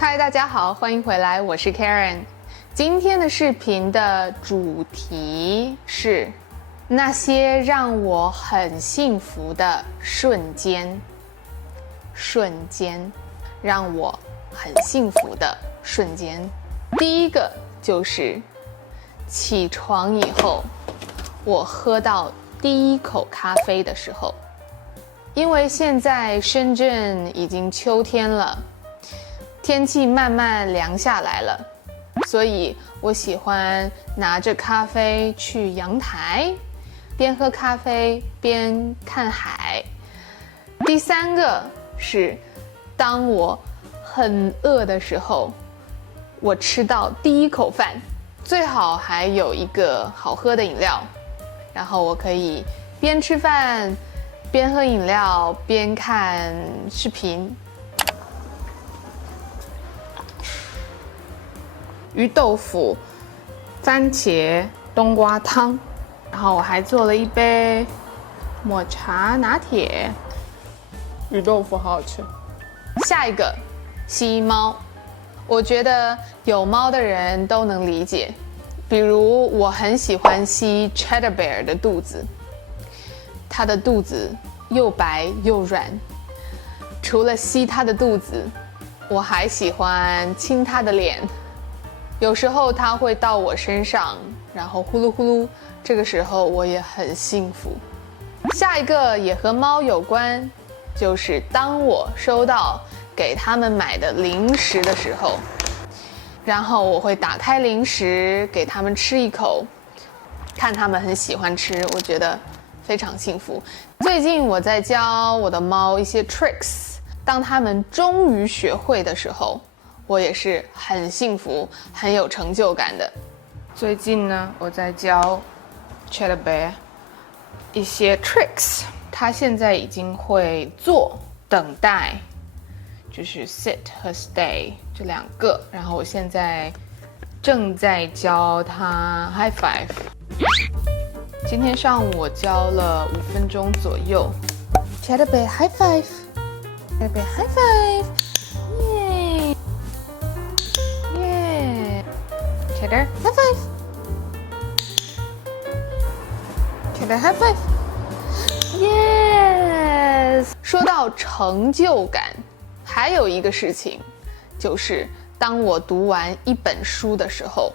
嗨，大家好，欢迎回来，我是 Karen。今天的视频的主题是那些让我很幸福的瞬间。瞬间，让我很幸福的瞬间。第一个就是起床以后，我喝到第一口咖啡的时候。因为现在深圳已经秋天了，天气慢慢凉下来了，所以我喜欢拿着咖啡去阳台，边喝咖啡边看海。第三个是，当我很饿的时候，我吃到第一口饭，最好还有一个好喝的饮料，然后我可以边吃饭边喝饮料边看视频。鱼豆腐、番茄冬瓜汤，然后我还做了一杯抹茶拿铁。鱼豆腐好好吃。下一个，吸猫。我觉得有猫的人都能理解，比如我很喜欢吸 Cheddar Bear 的肚子，它的肚子又白又软。除了吸它的肚子，我还喜欢亲它的脸。有时候它会到我身上，然后呼噜呼噜，这个时候我也很幸福。下一个也和猫有关，就是当我收到给他们买的零食的时候，然后我会打开零食给他们吃一口，看他们很喜欢吃，我觉得非常幸福。最近我在教我的猫一些 tricks， 当他们终于学会的时候，我也是很幸福很有成就感的。最近呢，我在教 Cheddar Bear 一些 tricks， 他现在已经会坐、等待，就是 sit 和 stay 这两个，然后我现在正在教他 high five。今天上午我教了5分钟左右。Cheddar Bear high five， Cheddar Bear high five， 耶耶 ，Cheddar high five，Cheddar high five，yes。说到成就感，还有一个事情，就是当我读完一本书的时候，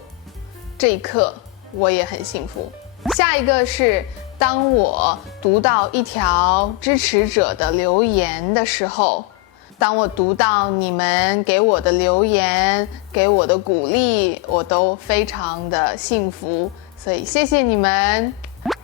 这一刻我也很幸福。下一个是当我读到一条支持者的留言的时候，当我读到你们给我的留言，给我的鼓励，我都非常的幸福，所以谢谢你们。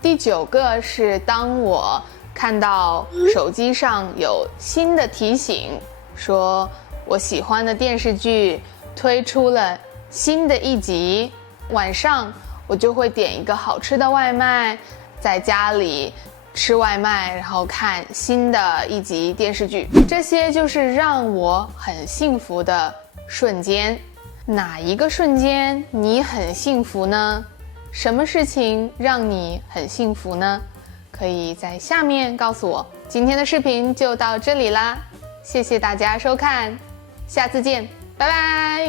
第9个是当我看到手机上有新的提醒，说我喜欢的电视剧推出了新的一集，晚上我就会点一个好吃的外卖，在家里吃外卖，然后看新的一集电视剧。这些就是让我很幸福的瞬间。哪一个瞬间你很幸福呢？什么事情让你很幸福呢？可以在下面告诉我。今天的视频就到这里啦，谢谢大家收看，下次见，拜拜。